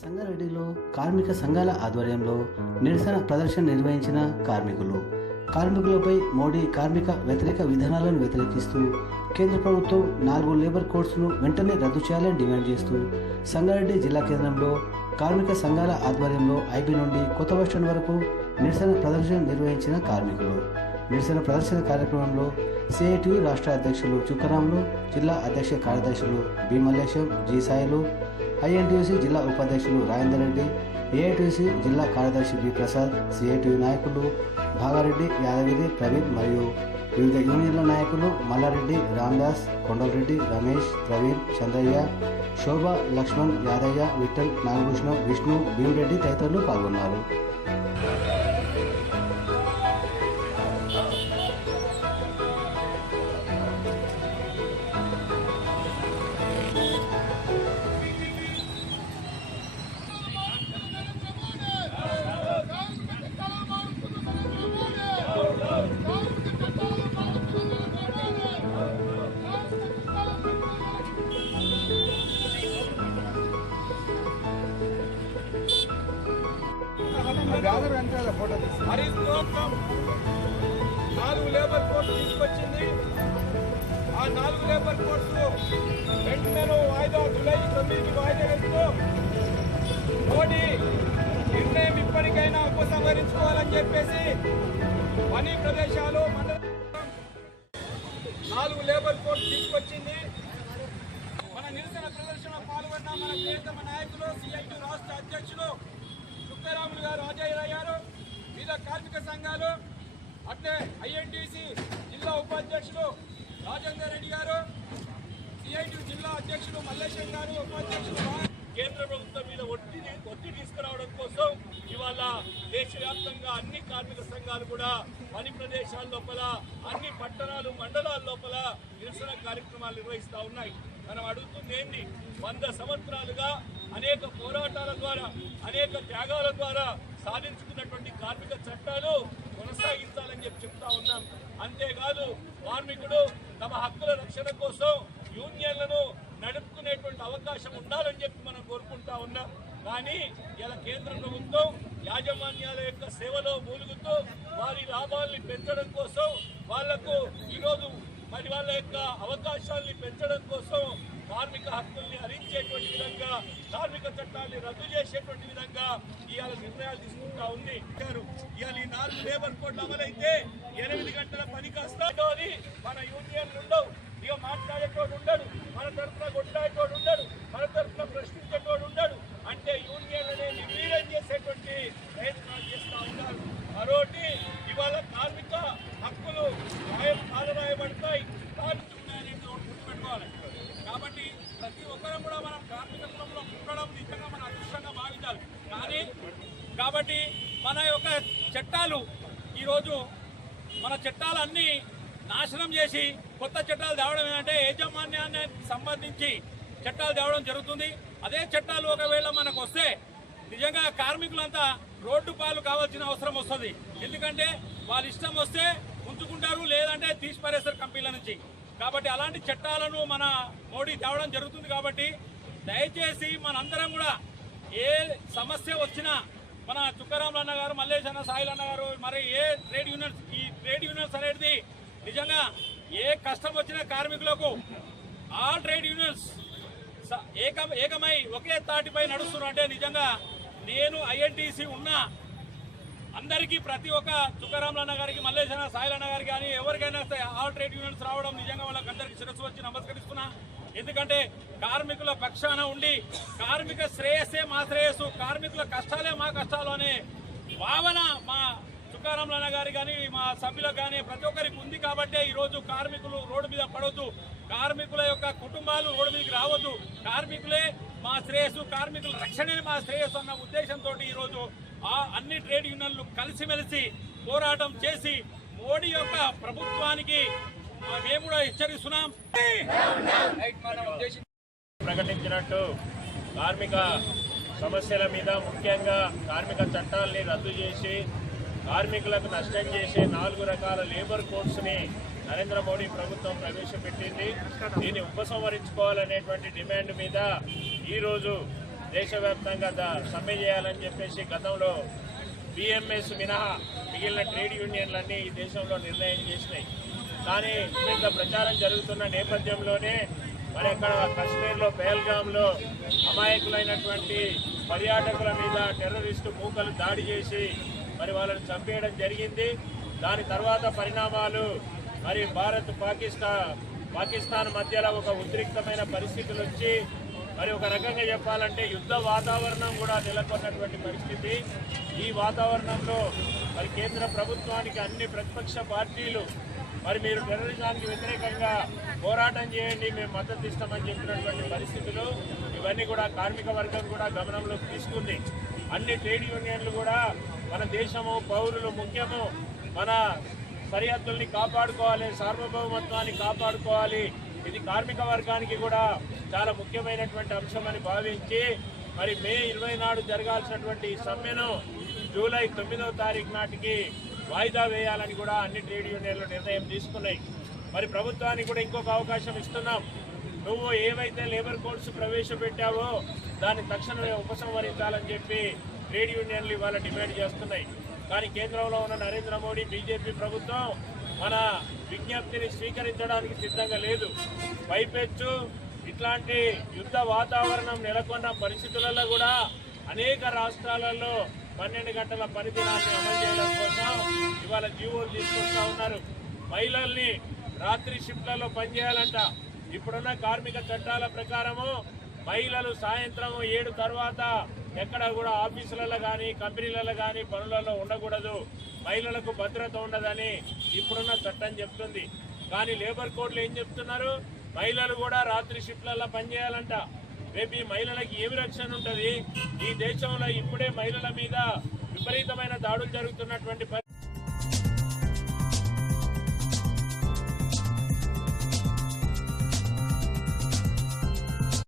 సంగారెడ్డిలో కార్మిక సంఘాల ఆధ్వర్యంలో నిరసన ప్రదర్శన నిర్వహించిన కార్మికులు. కార్మికులపై మోడీ కార్మిక వ్యతిరేక విధానాలను వ్యతిరేకిస్తూ కేంద్ర ప్రభుత్వం నాలుగు లేబర్ కోడ్స్ను వెంటనే రద్దు చేయాలని డిమాండ్ చేస్తూ సంగారెడ్డి జిల్లా కేంద్రంలో కార్మిక సంఘాల ఆధ్వర్యంలో ఐబీ నుండి కొత్త బస్ స్టాండ్ వరకు నిరసన ప్రదర్శన నిర్వహించిన కార్మికులు. నిరసన ప్రదర్శన కార్యక్రమంలో సిఐటియు రాష్ట్ర అధ్యక్షులు చుక్కరాములు జిల్లా అధ్యక్ష కార్యదర్శులు B Mallesham G Sailu INTUC జిల్లా ఉపాధ్యక్షులు రాజేందర్ రెడ్డి ఏఐటీసీ జిల్లా కార్యదర్శి బి ప్రసాద్ సిఐటియు నాయకులు భాగారెడ్డి యాదగిరి ప్రవీణ్ మరియు వివిధ యూనియన్ల నాయకులు మల్లారెడ్డి రామ్దాస్ కొండలరెడ్డి రమేష్ ప్రవీణ్ చంద్రయ్య శోభ లక్ష్మణ్ యాదయ్య విఠల్ నాగభూషణం విష్ణు భీమిరెడ్డి తదితరులు పాల్గొన్నారు. మరి ప్రభుత్వం నాలుగు లేబర్ కోర్టు తీసుకొచ్చింది. ఆ నాలుగు లేబర్ కోర్టు వెంటనే వాయిదా జూలై తొమ్మిదికి వాయిదా వేస్తూ మోడీ నిర్ణయం ఇప్పటికైనా ఉపసంహరించుకోవాలని చెప్పేసి పని ప్రదేశాలు మండల నాలుగు లేబర్ కోర్టు తీసుకొచ్చింది. మన నిరసన ప్రదర్శన పాల్గొన్న మన ప్రియతమ నాయకులు సిఐటి రాష్ట్ర అధ్యక్షులు సుబ్బరాములు గారు అజయ్ రాయ్ కార్మిక సంఘాలు అట్లే ఐఎన్టీసీ జిల్లా ఉపాధ్యక్షులు రాజేందర్ రెడ్డి గారు సిఐటి జిల్లా అధ్యక్షులు మల్లేశం గారు ఉపాధ్యక్షులు కేంద్ర ప్రభుత్వం మీద ఒత్తిడి ఒత్తిడి తీసుకురావడం కోసం ఇవాళ దేశవ్యాప్తంగా అన్ని కార్మిక సంఘాలు కూడా పని ప్రదేశాల లోపల అన్ని పట్టణాలు మండలాల లోపల నిరసన కార్యక్రమాలు నిర్వహిస్తూ ఉన్నాయి. మనం అడుగుతుంది ఏంటి వంద సంవత్సరాలుగా అనేక పోరాటాల ద్వారా అనేక త్యాగాల ద్వారా సాధించుకున్నటువంటి కార్మిక చట్టాలు కొనసాగించాలని చెప్పి చెప్తా ఉన్నాం. అంతేకాదు కార్మికుడు తమ హక్కుల రక్షణ కోసం యూనియన్లను నడుపుకునేటువంటి అవకాశం ఉండాలని చెప్పి మనం కోరుకుంటా ఉన్నాం. కానీ ఇలా కేంద్ర ప్రభుత్వం యాజమాన్యాల యొక్క సేవలో మూలుగుతూ వారి లాభాల్ని పెంచడం కోసం వాళ్ళకు ఈరోజు మరి వాళ్ళ యొక్క అవకాశాల్ని పెంచడం కోసం కార్మిక విధంగా కార్మిక చట్టాన్ని రద్దు చేసేటువంటి విధంగా ఇవాళ నిర్ణయాలు తీసుకుంటా ఉంది. ఇవాళ ఈ నాలుగు లేబర్ కోడ్లు అమలైతే ఎనిమిది గంటల పని కాస్తా అని మన యూనియన్లు ఉండవు. ఇక మాట్లాడేటోడు ఉండడు. మన తరఫున కొట్లాడేటోడు ఉండడు మన తరఫున ప్రశ్నించేటోడు ఉండడు అంటే యూనియన్లనే నిర్వీర్యం చేసేటువంటి ప్రయత్నాలు చేస్తా ఉన్నారు మరోటి ఇవాళ కార్మిక హక్కులు రాయం కాలరాయబడతాయి కార్మికులు గుర్తుపెట్టుకోవాలి కాబట్టి ప్రతి ఒక్కరం కూడా మనం కార్మిక కులంలో పుట్టడం నిజంగా మన అదృష్టంగా భావించాలి కానీ కాబట్టి మన యొక్క చట్టాలు ఈరోజు మన చట్టాలన్నీ నాశనం చేసి కొత్త చట్టాలు తేవడం ఏంటంటే యాజమాన్యాన్ని సంబంధించి చట్టాలు తేవడం జరుగుతుంది. అదే చట్టాలు ఒకవేళ మనకు వస్తే నిజంగా కార్మికులంతా రోడ్డు పాలు కావాల్సిన అవసరం వస్తుంది. ఎందుకంటే వాళ్ళ ఇష్టం వస్తే ఉంచుకుంటారు లేదంటే తీసి పారేస్తారు కంపెనీల నుంచి. కాబట్టి అలాంటి చట్టాలను మన మోడీ తేవడం జరుగుతుంది కాబట్టి దయచేసి మనందరం కూడా ఏ సమస్య వచ్చినా మన తుకారాములు అన్న గారు మల్లేష్ అన్న సాయిల్ అన్న గారు మరి ఏ ట్రేడ్ యూనియన్స్ ఈ ట్రేడ్ యూనియన్స్ అనేది నిజంగా ఏ కష్టం వచ్చిన కార్మికులకు ఆ ట్రేడ్ యూనియన్స్ స- ఏకం ఏకమై ఒకే తాటిపై నడుస్తున్నారు. అంటే నిజంగా నేను ఐఎన్టీసీ ఉన్నా అందరికీ ప్రతి ఒక్క తుకారాములు అన్న గారికి మల్లేష్ అన్న సాయిల్ అన్న గారికి కానీ ఎవరికైనా సరే ఆల్ ట్రేడ్ యూనియన్స్ రావడం నిజంగా వాళ్ళకి అందరికీ శిరస్సు వచ్చి నమస్కరిస్తున్నా. ఎందుకంటే కార్మికుల పక్షాన ఉండి కార్మిక శ్రేయస్సే మా శ్రేయస్సు కార్మికుల కష్టాలే మా కష్టాలు అనే భావన మా తుకారాములు గారి కానీ మా సభ్యులకు కానీ ప్రతి ఒక్కరికి ఉంది కాబట్టే ఈరోజు కార్మికులు రోడ్డు మీద పడవద్దు కార్మికుల యొక్క కుటుంబాలు రోడ్డు మీదకి రావద్దు. కార్మికులే మా శ్రేయస్సు కార్మికుల రక్షణే మా శ్రేయస్సు అన్న ఉద్దేశంతో ఈరోజు ఆ అన్ని ట్రేడ్ యూనియన్లు కలిసిమెలిసి పోరాటం చేసి మోడీ యొక్క ప్రభుత్వానికి మేము కూడా హెచ్చరిస్తున్నాం. ప్రకటించినట్టు కార్మిక సమస్యల మీద ముఖ్యంగా కార్మిక చట్టాలని రద్దు చేసి కార్మికులకు నష్టం చేసే నాలుగు రకాల లేబర్ కోడ్స్ని నరేంద్ర మోడీ ప్రభుత్వం ప్రవేశపెట్టింది. దీన్ని ఉపసంహరించుకోవాలనేటువంటి డిమాండ్ మీద ఈరోజు దేశవ్యాప్తంగా ద- సమ్మె చేయాలని చెప్పేసి గతంలో బిఎంఎస్ మినహా మిగిలిన ట్రేడ్ యూనియన్లన్నీ ఈ దేశంలో నిర్ణయం చేసినాయి. కానీ పెద్ద ప్రచారం జరుగుతున్న నేపథ్యంలోనే మరి అక్కడ కశ్మీర్లో పెహల్గాంలో అమాయకులైనటువంటి పర్యాటకుల మీద టెర్రరిస్టు మూకలు దాడి చేసి మరి వాళ్ళని చంపేయడం జరిగింది. దాని తర్వాత పరిణామాలు మరి భారత్ పాకిస్తాన్ పాకిస్తాన్ మధ్యలో ఒక ఉద్రిక్తమైన పరిస్థితులు వచ్చి మరి ఒక రకంగా చెప్పాలంటే యుద్ధ వాతావరణం కూడా నెలకొన్నటువంటి పరిస్థితి. ఈ వాతావరణంలో మరి కేంద్ర ప్రభుత్వానికి అన్ని ప్రతిపక్ష పార్టీలు మరి మీరు టెర్రరిజానికి వ్యతిరేకంగా పోరాటం చేయండి మేము మద్దతు ఇస్తామని చెప్పినటువంటి పరిస్థితులు. ఇవన్నీ కూడా కార్మిక వర్గం కూడా గమనంలోకి తీసుకుంది. అన్ని ట్రేడ్ యూనియన్లు కూడా మన దేశము పౌరులు ముఖ్యము. మన సరిహద్దుల్ని కాపాడుకోవాలి సార్వభౌమత్వాన్ని కాపాడుకోవాలి. ఇది కార్మిక వర్గానికి కూడా చాలా ముఖ్యమైనటువంటి అంశమని భావించి మరి మే ఇరవై నాడు జరగాల్సినటువంటి సమ్మెను జూలై తొమ్మిదవ తారీఖు నాటికి వాయిదా వేయాలని కూడా అన్ని ట్రేడ్ యూనియన్లు నిర్ణయం తీసుకున్నాయి. మరి ప్రభుత్వానికి కూడా ఇంకొక అవకాశం ఇస్తున్నాం. నువ్వు ఏవైతే లేబర్ కోడ్స్ ప్రవేశపెట్టావో దాన్ని తక్షణమే ఉపసంహరించాలని చెప్పి ట్రేడ్ యూనియన్లు ఇవాళ డిమాండ్ చేస్తున్నాయి. కానీ కేంద్రంలో ఉన్న నరేంద్ర మోడీ బీజేపీ ప్రభుత్వం మన విజ్ఞప్తిని స్వీకరించడానికి సిద్ధంగా లేదు. పైపెచ్చు ఇట్లాంటి యుద్ధ వాతావరణం నెలకొన్న పరిస్థితులలో కూడా అనేక రాష్ట్రాలలో పన్నెండు గంటల పనిదినాన్ని అమలు చేయడం కోసం ఇవాళ జీవోలు తీసుకొస్తా ఉన్నారు. మహిళల్ని రాత్రి షిఫ్ట్లలో పనిచేయాలంట. ఇప్పుడున్న కార్మిక చట్టాల ప్రకారము మహిళలు సాయంత్రం ఏడు తర్వాత ఎక్కడ కూడా ఆఫీసులలో కానీ కంపెనీలలో కానీ పనులలో ఉండకూడదు. మహిళలకు భద్రత ఉండదని ఇప్పుడున్న చట్టం చెప్తుంది. కానీ లేబర్ కోడ్లు ఏం చెప్తున్నారు? మహిళలు కూడా రాత్రి షిఫ్ట్లలో పనిచేయాలంట. రేపు ఈ మహిళలకు ఏమి రక్షణ ఉంటుంది? ఈ దేశంలో ఇప్పుడే మహిళల మీద విపరీతమైన దాడులు జరుగుతున్నటువంటి